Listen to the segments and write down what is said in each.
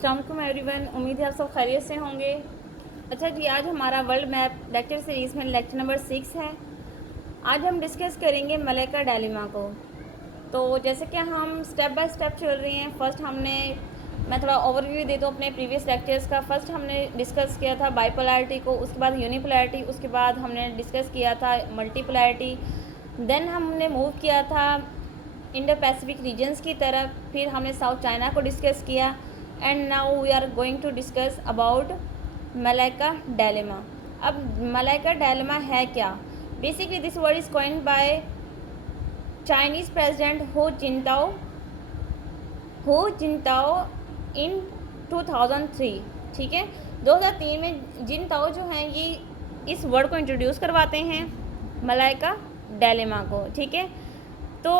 अस्सलाम वालेकुम एवरीवन, उम्मीद है आप सब खैरियत से होंगे। अच्छा जी, आज हमारा वर्ल्ड मैप लेक्चर सीरीज़ में लेक्चर नंबर 6 है। आज हम डिस्कस करेंगे मलाइका डायलेमा को। तो जैसे कि हम स्टेप बाय स्टेप चल रहे हैं, मैं थोड़ा ओवरव्यू दे दूँ अपने प्रीवियस लेक्चर्स का। फर्स्ट हमने डिस्कस किया था बाइपोलैरिटी को, उसके बाद यूनिपोलैरिटी, उसके बाद हमने डिस्कस किया था मल्टीपोलैरिटी। देन हमने मूव किया था इंडो पैसिफिक रीजन्स की तरफ, फिर हमने साउथ चाइना को डिस्कस किया and now we are going to discuss about Malacca dilemma. अब मलाइका डायलेमा है क्या? Basically this word is coined by Chinese president Hu Jintao इन 2003। ठीक है, 2003 में जिनताओ जो हैं ये इस वर्ड को इंट्रोड्यूस करवाते हैं, मलाइका डायलेमा को। ठीक है, तो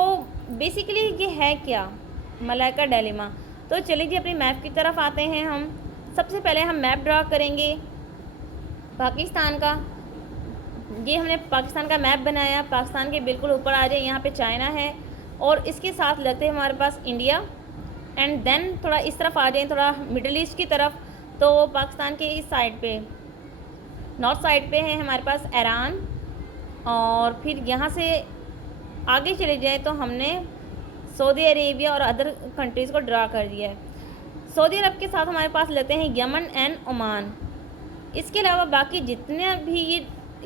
बेसिकली ये है क्या मलाइका डायलेमा? तो चलिए जी अपनी मैप की तरफ आते हैं। हम सबसे पहले हम मैप ड्रा करेंगे पाकिस्तान का। ये हमने पाकिस्तान का मैप बनाया। पाकिस्तान के बिल्कुल ऊपर आ जाए, यहाँ पे चाइना है और इसके साथ लगते हैं हमारे पास इंडिया। एंड देन थोड़ा इस तरफ आ जाए, थोड़ा मिडल ईस्ट की तरफ, तो पाकिस्तान के इस साइड पे नॉर्थ साइड पे है हमारे पास ईरान। और फिर यहाँ से आगे चले जाए तो हमने सऊदी अरेबिया और अदर कंट्रीज़ को ड्रा कर दिया है। सऊदी अरब के साथ हमारे पास लेते हैं यमन एंड ओमान। इसके अलावा बाकी जितने भी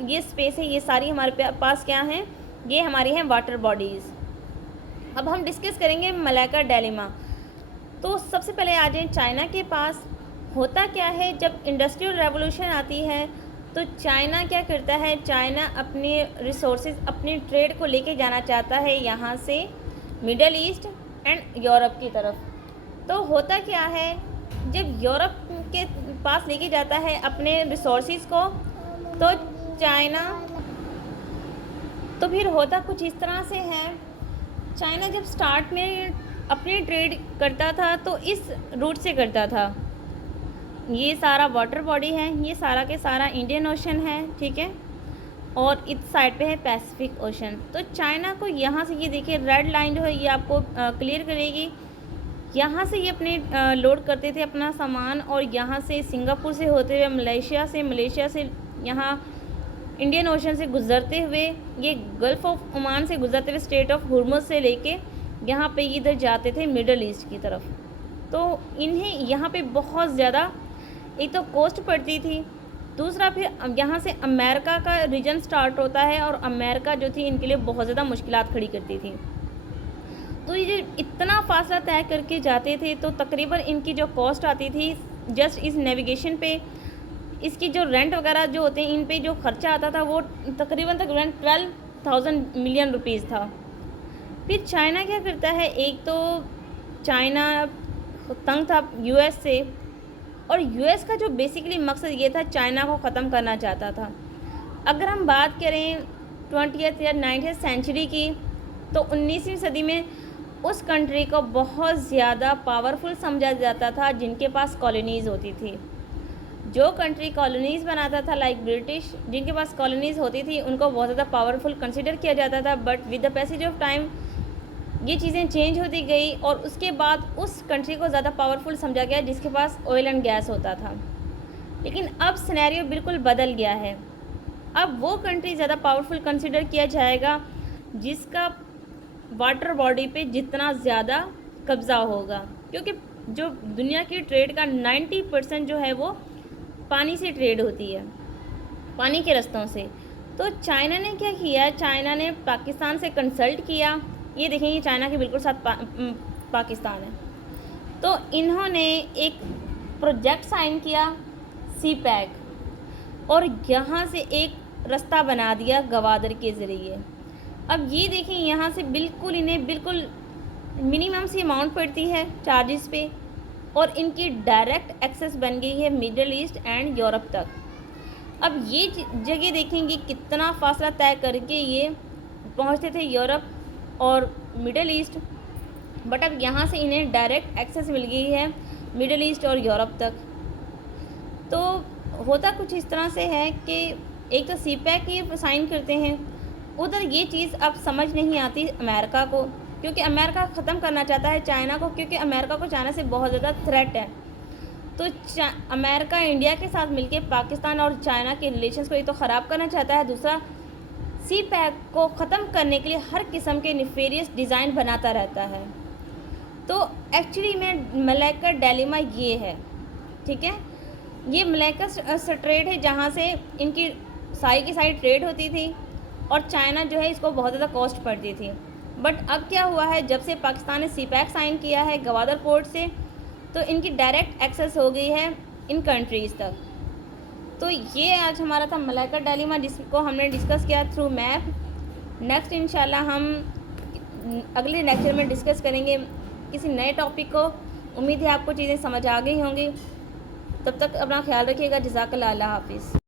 ये स्पेस है, ये सारी हमारे पास क्या हैं? ये हमारी हैं वाटर बॉडीज़। अब हम डिस्कस करेंगे मलाइका डायलेमा। तो सबसे पहले आ जाए चाइना के पास। होता क्या है, जब इंडस्ट्रियल रेवोल्यूशन आती है तो चाइना क्या करता है? चाइना अपने रिसोर्सेज, अपनी ट्रेड को लेके जाना चाहता है यहाँ से मिडल ईस्ट एंड यूरोप की तरफ। तो होता क्या है, जब यूरोप के पास लेके जाता है अपने रिसोर्सेज को, तो चाइना, तो फिर होता कुछ इस तरह से है। चाइना जब स्टार्ट में अपनी ट्रेड करता था तो इस रूट से करता था। ये सारा वाटर बॉडी है, ये सारा के सारा इंडियन ओशन है। ठीक है, और इस साइड पे है पैसिफिक ओशन। तो चाइना को यहाँ से, ये देखिए रेड लाइन जो है ये आपको क्लियर करेगी। यहाँ से ये अपने लोड करते थे अपना सामान, और यहाँ से सिंगापुर से होते हुए मलेशिया से यहाँ इंडियन ओशन से गुजरते हुए, ये गल्फ़ ऑफ ओमान से गुजरते हुए स्ट्रेट ऑफ हुर्मुज़ से लेके यहाँ पे इधर जाते थे मिडल ईस्ट की तरफ। तो इन्हें यहाँ पे बहुत ज़्यादा एक तो कॉस्ट पड़ती थी, दूसरा फिर यहाँ से अमेरिका का रीजन स्टार्ट होता है और अमेरिका जो थी इनके लिए बहुत ज़्यादा मुश्किलात खड़ी करती थी। तो ये जो इतना फासला तय करके जाते थे तो तकरीबन इनकी जो कॉस्ट आती थी जस्ट इस नेविगेशन पे, इसकी जो रेंट वगैरह जो होते हैं इन पे जो खर्चा आता था वो तकरीबन 12,000 मिलियन रुपीज़ था। फिर चाइना क्या करता है, एक तो चाइना तंग था यूएस से, और यूएस का जो बेसिकली मकसद ये था चाइना को ख़त्म करना चाहता था। अगर हम बात करें 20th या 19th सेंचुरी की, तो 19वीं सदी में उस कंट्री को बहुत ज़्यादा पावरफुल समझा जाता था जिनके पास कॉलोनीज़ होती थी। जो कंट्री कॉलोनीज़ बनाता था लाइक ब्रिटिश, जिनके पास कॉलोनीज़ होती थी उनको बहुत ज़्यादा पावरफुल कंसिडर किया जाता था। But with the passage of time ये चीज़ें चेंज होती गई और उसके बाद उस कंट्री को ज़्यादा पावरफुल समझा गया जिसके पास ऑयल एंड गैस होता था। लेकिन अब सिनेरियो बिल्कुल बदल गया है। अब वो कंट्री ज़्यादा पावरफुल कंसिडर किया जाएगा जिसका वाटर बॉडी पे जितना ज़्यादा कब्ज़ा होगा, क्योंकि जो दुनिया की ट्रेड का 90% जो है वो पानी से ट्रेड होती है, पानी के रास्तों से। तो चाइना ने क्या किया, चाइना ने पाकिस्तान से कंसल्ट किया। ये देखें, ये चाइना के बिल्कुल साथ पाकिस्तान है। तो इन्होंने एक प्रोजेक्ट साइन किया CPEC, और यहाँ से एक रास्ता बना दिया गवादर के ज़रिए। अब ये देखें, यहाँ से बिल्कुल इन्हें बिल्कुल मिनिमम सी अमाउंट पड़ती है चार्जेस पे, और इनकी डायरेक्ट एक्सेस बन गई है मिडल ईस्ट एंड यूरोप तक। अब ये जगह देखेंगे कितना फासला तय करके ये पहुँचते थे यूरोप और मिडल ईस्ट, बट अब यहाँ से इन्हें डायरेक्ट एक्सेस मिल गई है मिडल ईस्ट और यूरोप तक। तो होता कुछ इस तरह से है कि एक तो CPEC ये साइन करते हैं, उधर ये चीज़ अब समझ नहीं आती अमेरिका को, क्योंकि अमेरिका ख़त्म करना चाहता है चाइना को, क्योंकि अमेरिका को चाइना से बहुत ज़्यादा थ्रेट है। तो अमेरिका इंडिया के साथ मिलके पाकिस्तान और चाइना के रिलेशंस को एक तो ख़राब करना चाहता है, दूसरा सी पैक को ख़त्म करने के लिए हर किस्म के निफेरियस डिज़ाइन बनाता रहता है। तो एक्चुअली में मलाक्का डिलेमा ये है, ठीक है। ये मलाक्का स्ट्रेट है जहाँ से इनकी सारी की सारी ट्रेड होती थी और चाइना जो है इसको बहुत ज़्यादा कॉस्ट पड़ती थी। बट अब क्या हुआ है, जब से पाकिस्तान ने सी पैक साइन किया है गवादर पोर्ट से, तो इनकी डायरेक्ट एक्सेस हो गई है इन कंट्रीज़ तक। तो ये आज हमारा था मलाक्का डिलेमा, जिसको हमने डिस्कस किया थ्रू मैप। नेक्स्ट इंशाल्लाह हम अगले लेक्चर में डिस्कस करेंगे किसी नए टॉपिक को। उम्मीद है आपको चीज़ें समझ आ गई होंगी। तब तक अपना ख्याल रखिएगा। जज़ाकल्लाह, अल्लाह हाफ़िज़।